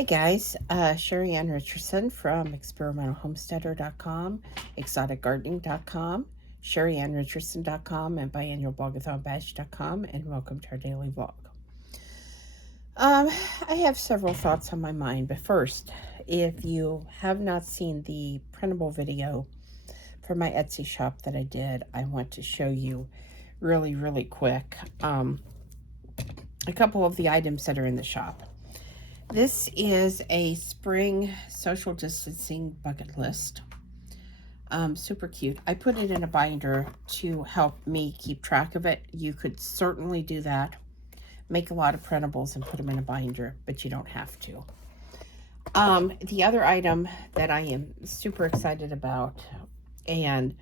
Hey guys, Sheri Richerson from experimentalhomesteader.com, exoticgardening.com, SheriAnnRicherson.com, and biannualblogathonbash.com, and welcome to our daily vlog. I have several thoughts on my mind, but first, if you have not seen the printable video for my Etsy shop that I did, I want to show you really quick a couple of the items that are in the shop. This is a spring social distancing bucket list. Super cute. I put it in a binder to help me keep track of it. You could certainly do that. Make a lot of printables and put them in a binder, but you don't have to. The other item that I am super excited about, and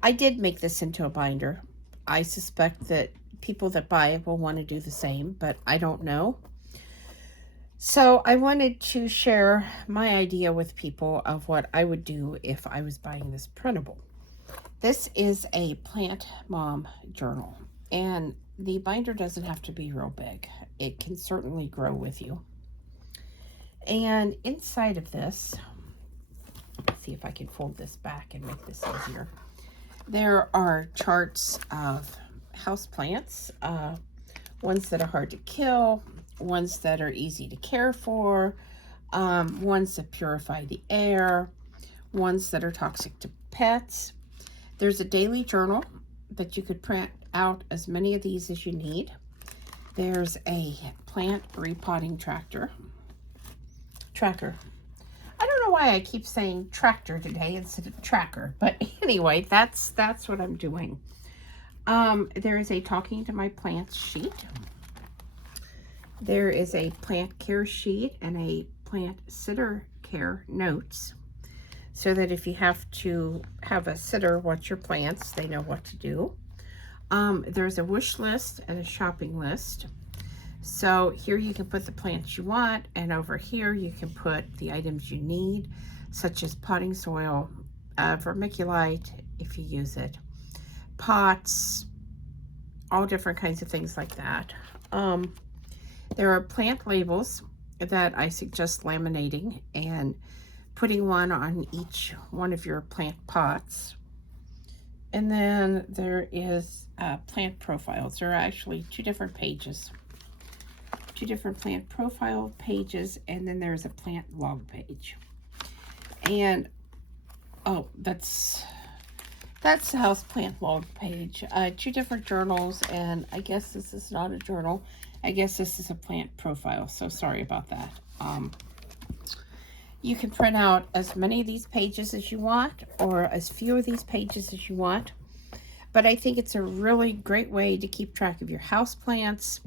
I did make this into a binder. I suspect that people that buy it will want to do the same, but I don't know. So I wanted to share my idea with people of what I would do if I was buying this printable. This is a Plant Mom journal, and the binder doesn't have to be real big. It can certainly grow with you. And inside of this, let's see if I can fold this back and make this easier. There are charts of houseplants, ones that are hard to kill, ones that are easy to care for, ones that purify the air, ones that are toxic to pets. There's a daily journal that you could print out as many of these as you need. There's a plant repotting tracker. I don't know why I keep saying tractor today instead of tracker, but anyway, that's what I'm doing. There is a talking to my plants sheet. There is a plant care sheet and a plant sitter care notes, so that if you have to have a sitter watch your plants, they know what to do. There's a wish list and a shopping list. So here you can put the plants you want, and over here you can put the items you need, such as potting soil, vermiculite if you use it, pots, all different kinds of things like that. There are plant labels that I suggest laminating and putting one on each one of your plant pots. And then there is plant profiles. There are actually two different pages. Two different plant profile pages, and then there's a plant log page. And oh, that's the house plant log page. Two different journals, and I guess this is not a journal. I guess this is a plant profile, so sorry about that. You can print out as many of these pages as you want, or as few of these pages as you want. But I think it's a really great way to keep track of your house plants.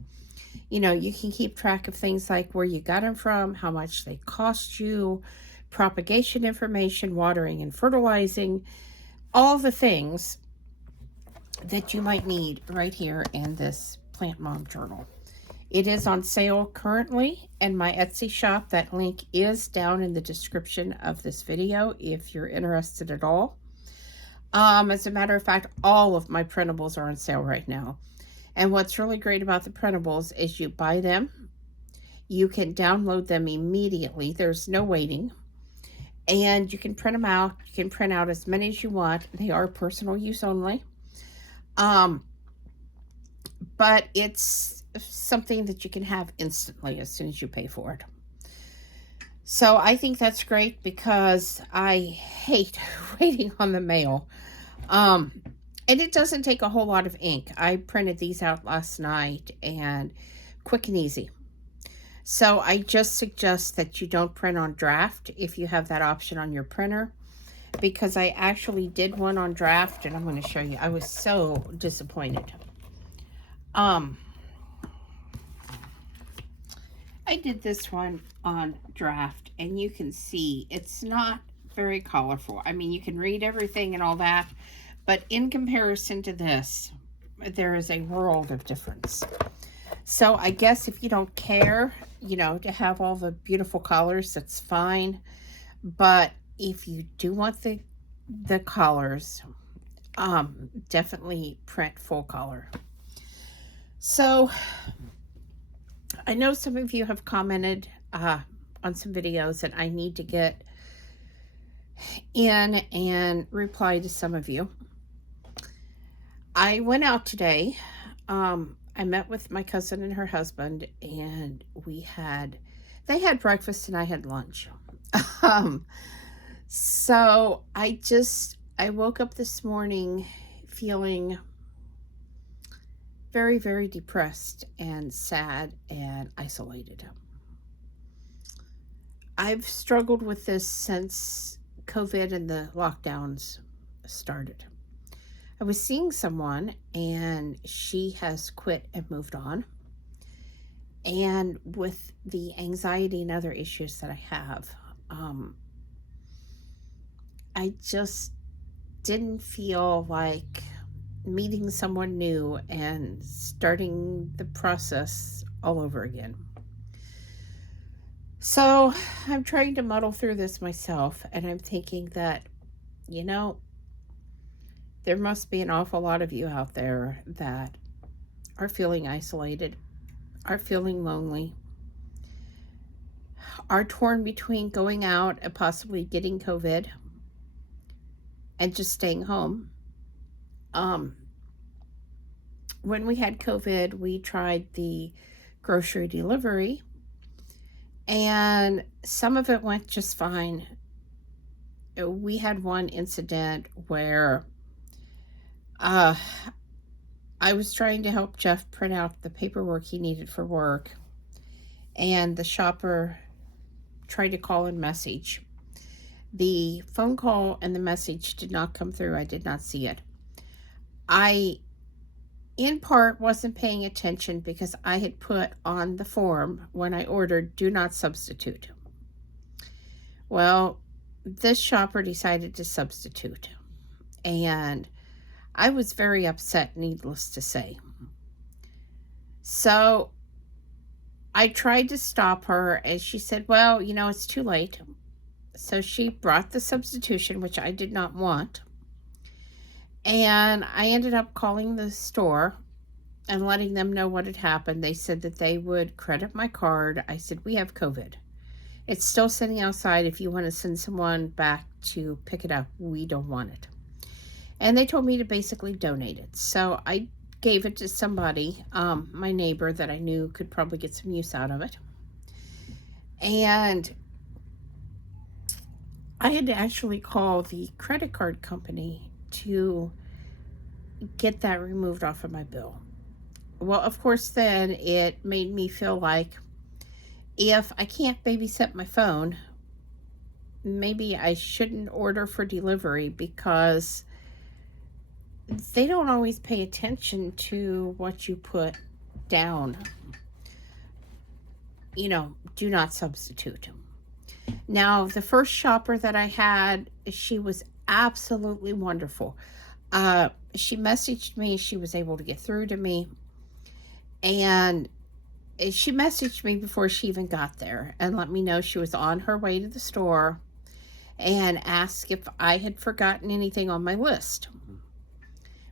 You know, you can keep track of things like where you got them from, how much they cost you, propagation information, watering and fertilizing, all the things that you might need right here in this Plant Mom journal. It is on sale currently in my Etsy shop. That link is down in the description of this video if you're interested at all. As a matter of fact, all of my printables are on sale right now. And what's really great about the printables is you buy them, you can download them immediately. There's no waiting. And you can print them out. You can print out as many as you want. They are personal use only. But it's something that you can have instantly as soon as you pay for it. So I think that's great because I hate waiting on the mail. And it doesn't take a whole lot of ink. I printed these out last night, and quick and easy. So I just suggest that you don't print on draft if you have that option on your printer, because I actually did one on draft, and I'm going to show you. I was so disappointed. I did this one on draft, and you can see it's not very colorful. I mean, you can read everything and all that, but in comparison to this, there is a world of difference. So I guess if you don't care, you know, to have all the beautiful colors, that's fine. But if you do want the colors, definitely print full color. So I know some of you have commented on some videos, and I need to get in and reply to some of you. I went out today. I met with my cousin and her husband, and they had breakfast and I had lunch. um, so I woke up this morning feeling very, very depressed and sad and isolated. I've struggled with this since COVID and the lockdowns started. I was seeing someone and she has quit and moved on. And with the anxiety and other issues that I have, I just didn't feel like meeting someone new and starting the process all over again. So I'm trying to muddle through this myself, and I'm thinking that, you know, there must be an awful lot of you out there that are feeling isolated, are feeling lonely, are torn between going out and possibly getting COVID and just staying home. When we had COVID, we tried the grocery delivery, and some of it went just fine. We had one incident where I was trying to help Jeff print out the paperwork he needed for work, and the shopper tried to call and message. The phone call and the message did not come through. I did not see it. I, in part, wasn't paying attention because I had put on the form when I ordered, do not substitute. Well, this shopper decided to substitute, and I was very upset, needless to say. So I tried to stop her, and she said, well, it's too late. So she brought the substitution, which I did not want. And I ended up calling the store and letting them know what had happened. They said that they would credit my card. I said, we have COVID. It's still sitting outside. If you want to send someone back to pick it up, we don't want it. And they told me to basically donate it. So I gave it to somebody, my neighbor that I knew could probably get some use out of it. And I had to actually call the credit card company to get that removed off of my bill. Well, of course, then it made me feel like if I can't babysit my phone, maybe I shouldn't order for delivery, because they don't always pay attention to what you put down. Do not substitute. Now, the first shopper that I had, she was absolutely wonderful. She messaged me. She was able to get through to me. And she messaged me before she even got there and let me know she was on her way to the store and asked if I had forgotten anything on my list,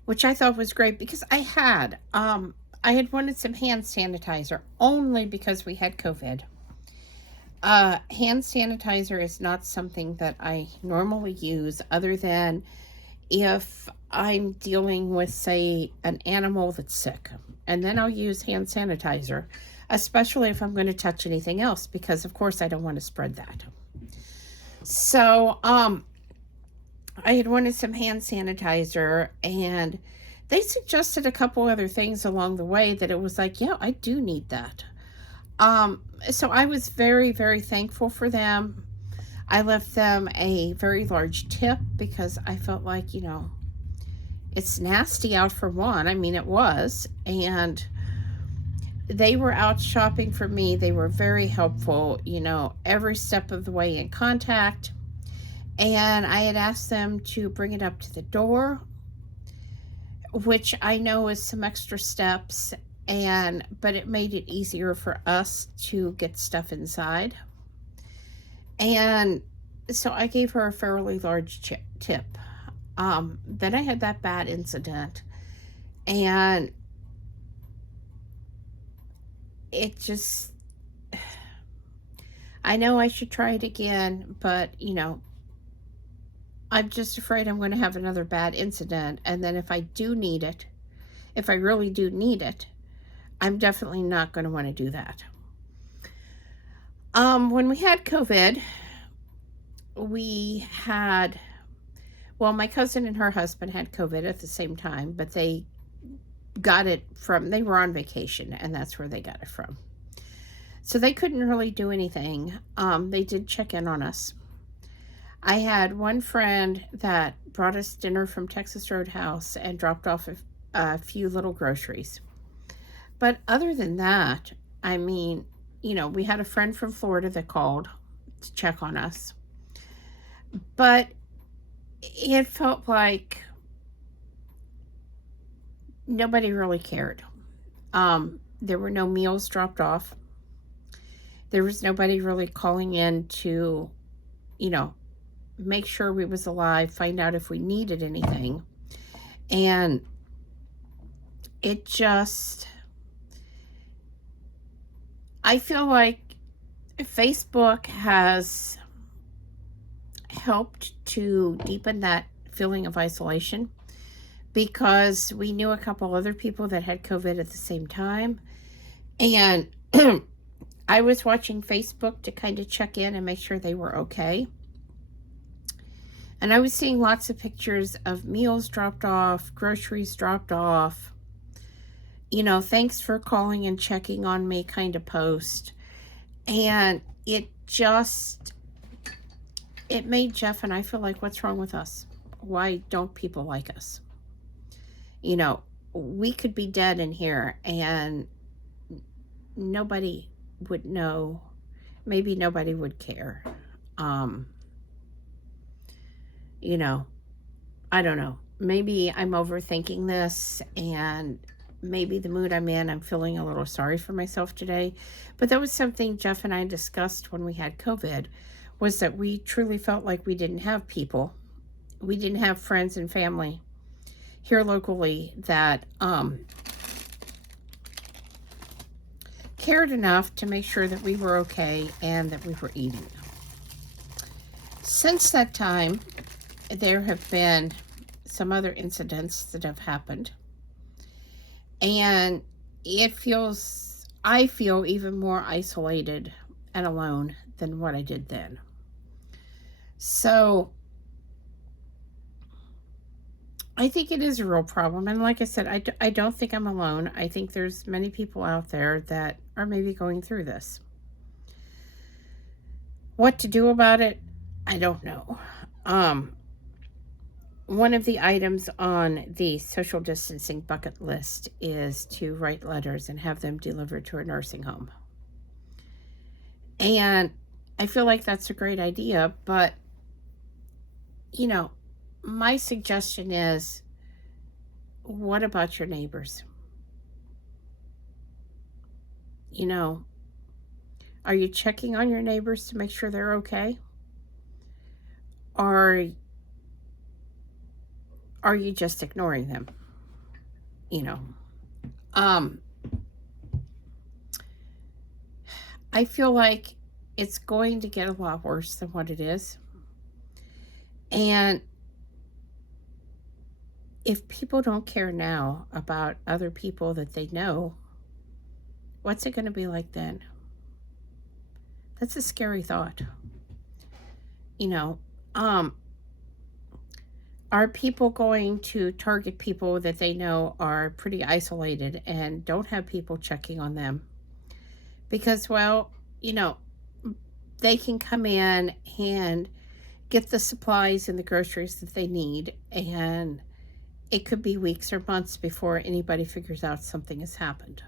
which I thought was great because I had wanted some hand sanitizer only because we had COVID. Hand sanitizer is not something that I normally use other than if I'm dealing with, say, an animal that's sick. And then I'll use hand sanitizer, especially if I'm going to touch anything else, because, of course, I don't want to spread that. So, I had wanted some hand sanitizer, and they suggested a couple other things along the way that it was like, yeah, I do need that. So I was very, very thankful for them. I left them a very large tip because I felt like, it's nasty out for one. I mean, it was. And they were out shopping for me. They were very helpful, every step of the way in contact. And I had asked them to bring it up to the door, which I know is some extra steps, but it made it easier for us to get stuff inside. And so I gave her a fairly large tip. Then I had that bad incident, and it just, I know I should try it again, but, I'm just afraid I'm going to have another bad incident. And then if I do need it, if I really do need it, I'm definitely not going to want to do that. When we had COVID, we had, well, my cousin and her husband had COVID at the same time, but they were on vacation, and that's where they got it from. So they couldn't really do anything. They did check in on us. I had one friend that brought us dinner from Texas Roadhouse and dropped off a few little groceries. But other than that, I mean, we had a friend from Florida that called to check on us. But it felt like nobody really cared. There were no meals dropped off. There was nobody really calling in to, make sure we was alive, find out if we needed anything. And it just, I feel like Facebook has helped to deepen that feeling of isolation, because we knew a couple other people that had COVID at the same time. And I was watching Facebook to kind of check in and make sure they were okay. And I was seeing lots of pictures of meals dropped off, groceries dropped off, thanks for calling and checking on me kind of post. And it made Jeff and I feel like, what's wrong with us? Why don't people like us? We could be dead in here and nobody would know. Maybe nobody would care. I don't know. Maybe I'm overthinking this, and maybe the mood I'm in, I'm feeling a little sorry for myself today. But that was something Jeff and I discussed when we had COVID, was that we truly felt like we didn't have people. We didn't have friends and family here locally that cared enough to make sure that we were okay and that we were eating. Since that time, there have been some other incidents that have happened. And I feel even more isolated and alone than what I did then. So I think it is a real problem. And like I said, I don't think I'm alone. I think there's many people out there that are maybe going through this. What to do about it, I don't know. One of the items on the social distancing bucket list is to write letters and have them delivered to a nursing home. And I feel like that's a great idea, but, my suggestion is, what about your neighbors? Are you checking on your neighbors to make sure they're okay? Or are you just ignoring them? I feel like it's going to get a lot worse than what it is. And if people don't care now about other people that they know, what's it going to be like then? That's a scary thought. Are people going to target people that they know are pretty isolated and don't have people checking on them? Because, they can come in and get the supplies and the groceries that they need, and it could be weeks or months before anybody figures out something has happened.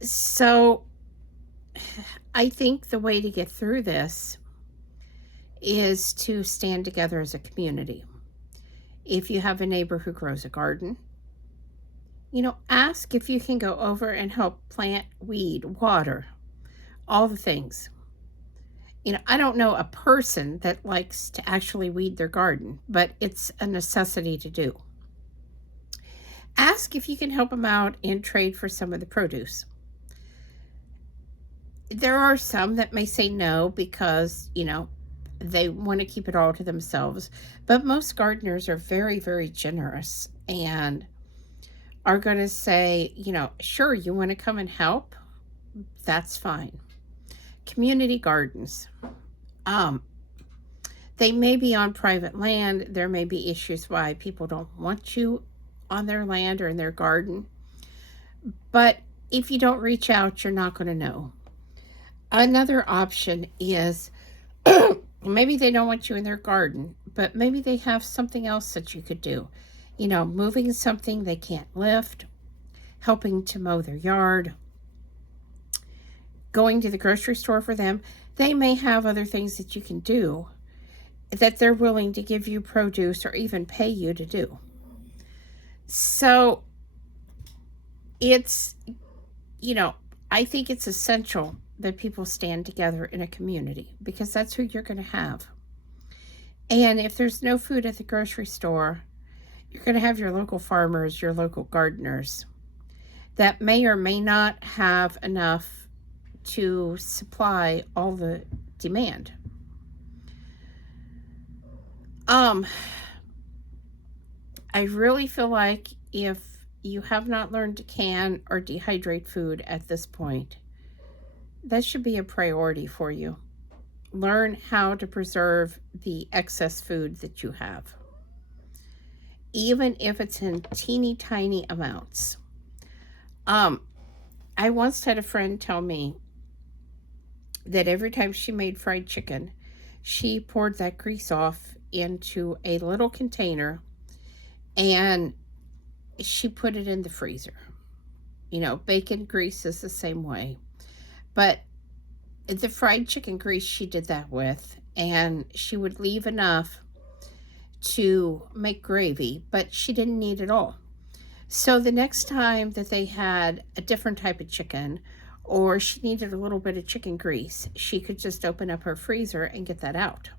So I think the way to get through this is to stand together as a community. If you have a neighbor who grows a garden, ask if you can go over and help plant, weed, water, all the things. I don't know a person that likes to actually weed their garden, but it's a necessity to do. Ask if you can help them out and trade for some of the produce. There are some that may say no because, they want to keep it all to themselves. But most gardeners are very, very generous and are going to say, sure, you want to come and help? That's fine. Community gardens. Um, they may be on private land. There may be issues why people don't want you on their land or in their garden. But if you don't reach out, you're not going to know. Another option is maybe they don't want you in their garden, but maybe they have something else that you could do. Moving something they can't lift, helping to mow their yard, going to the grocery store for them. They may have other things that you can do that they're willing to give you produce or even pay you to do. So it's, I think it's essential that people stand together in a community because that's who you're going to have. And if there's no food at the grocery store, you're going to have your local farmers, your local gardeners that may or may not have enough to supply all the demand. I really feel like if you have not learned to can or dehydrate food at this point, that should be a priority for you. Learn how to preserve the excess food that you have, even if it's in teeny tiny amounts. I once had a friend tell me that every time she made fried chicken, she poured that grease off into a little container and she put it in the freezer. Bacon grease is the same way. But the fried chicken grease she did that with, and she would leave enough to make gravy, but she didn't need it all. So the next time that they had a different type of chicken, or she needed a little bit of chicken grease, she could just open up her freezer and get that out.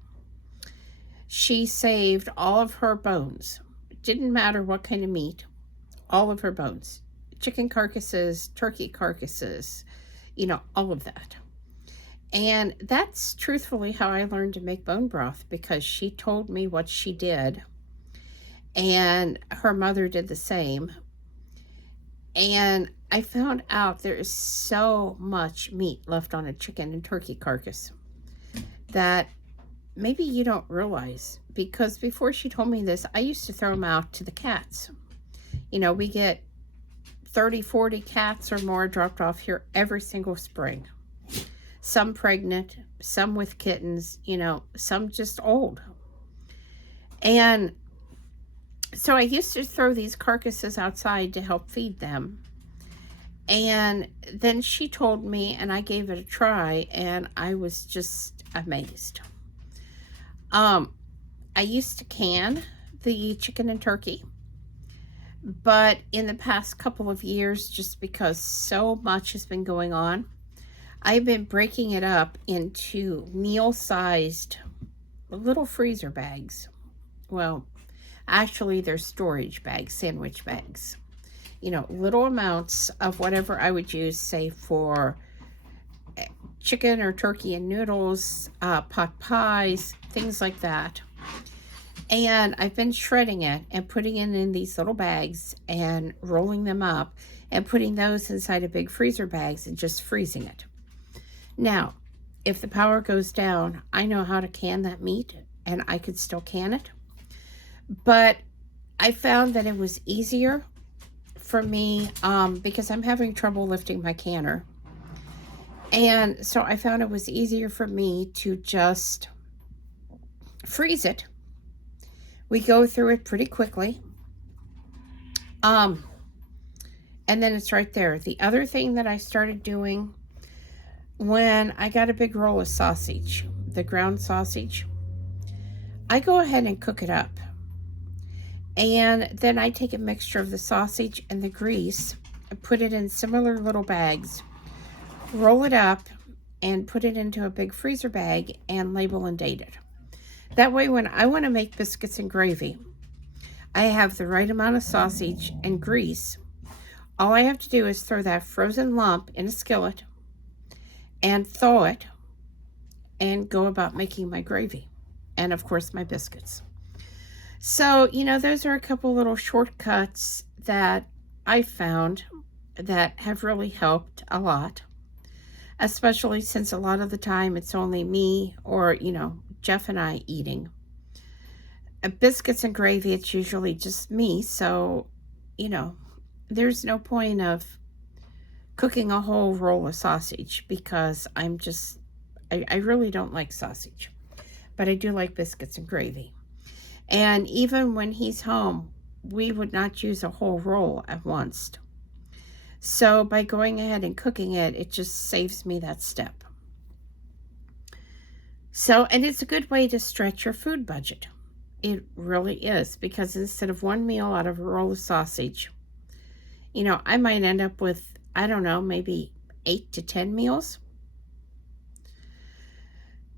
She saved all of her bones. It didn't matter what kind of meat, all of her bones. Chicken carcasses, turkey carcasses, all of that. And that's truthfully how I learned to make bone broth, because she told me what she did. And her mother did the same. And I found out there is so much meat left on a chicken and turkey carcass that maybe you don't realize. Because before she told me this, I used to throw them out to the cats. We get 30, 40 cats or more dropped off here every single spring. Some pregnant, some with kittens, some just old. And so I used to throw these carcasses outside to help feed them. And then she told me, and I gave it a try, and I was just amazed. I used to can the chicken and turkey. But in the past couple of years, just because so much has been going on, I've been breaking it up into meal-sized little freezer bags. Well, actually, they're storage bags, sandwich bags. Little amounts of whatever I would use, say, for chicken or turkey and noodles, pot pies, things like that. And I've been shredding it and putting it in these little bags and rolling them up and putting those inside of big freezer bags and just freezing it. Now, if the power goes down, I know how to can that meat and I could still can it. But I found that it was easier for me because I'm having trouble lifting my canner. And so I found it was easier for me to just freeze it. We go through it pretty quickly. And then it's right there. The other thing that I started doing when I got a big roll of sausage, the ground sausage, I go ahead and cook it up. And then I take a mixture of the sausage and the grease and put it in similar little bags, roll it up, and put it into a big freezer bag and label and date it. That way, when I want to make biscuits and gravy, I have the right amount of sausage and grease. All I have to do is throw that frozen lump in a skillet and thaw it and go about making my gravy. And of course, my biscuits. So, those are a couple little shortcuts that I found that have really helped a lot, especially since a lot of the time it's only me or, Jeff and I eating. Biscuits and gravy, it's usually just me. So, there's no point of cooking a whole roll of sausage because I really don't like sausage. But I do like biscuits and gravy. And even when he's home, we would not use a whole roll at once. So by going ahead and cooking it, it just saves me that step. So, and it's a good way to stretch your food budget. It really is, because instead of one meal out of a roll of sausage, I might end up with, I don't know, maybe 8 to 10 meals.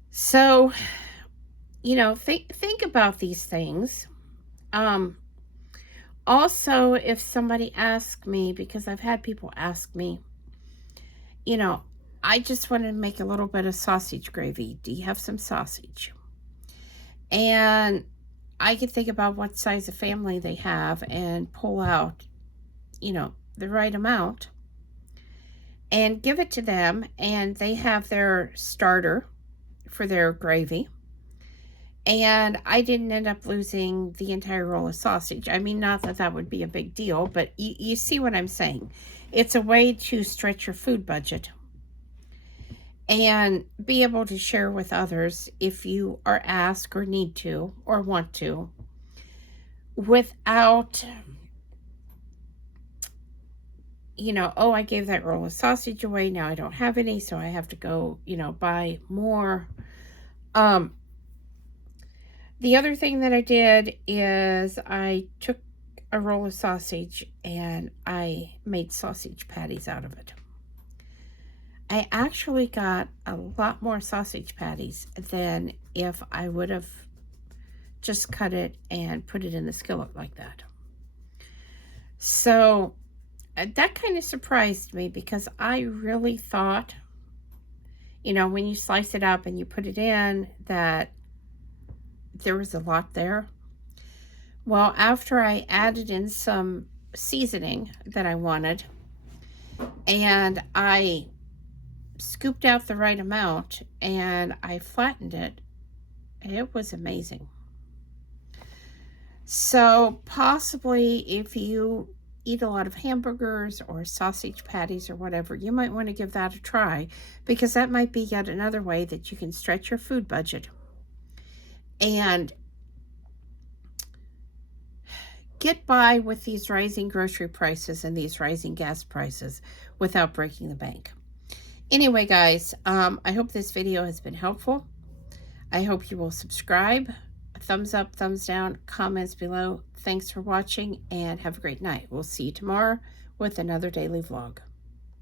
So, think about these things. Also, if somebody asks me, because I've had people ask me, I just want to make a little bit of sausage gravy. Do you have some sausage? And I can think about what size of family they have and pull out, the right amount and give it to them. And they have their starter for their gravy. And I didn't end up losing the entire roll of sausage. I mean, not that that would be a big deal, but you see what I'm saying. It's a way to stretch your food budget and be able to share with others if you are asked or need to or want to, without, oh, I gave that roll of sausage away, now I don't have any, so I have to go, buy more. The other thing that I did is I took a roll of sausage and I made sausage patties out of it. I actually got a lot more sausage patties than if I would have just cut it and put it in the skillet like that. So that kind of surprised me, because I really thought, when you slice it up and you put it in, that there was a lot there. Well, after I added in some seasoning that I wanted, and I scooped out the right amount and I flattened it, it was amazing. So possibly if you eat a lot of hamburgers or sausage patties or whatever, you might want to give that a try, because that might be yet another way that you can stretch your food budget and get by with these rising grocery prices and these rising gas prices without breaking the bank. Anyway, guys, I hope this video has been helpful. I hope you will subscribe. Thumbs up, thumbs down, comments below. Thanks for watching and have a great night. We'll see you tomorrow with another daily vlog.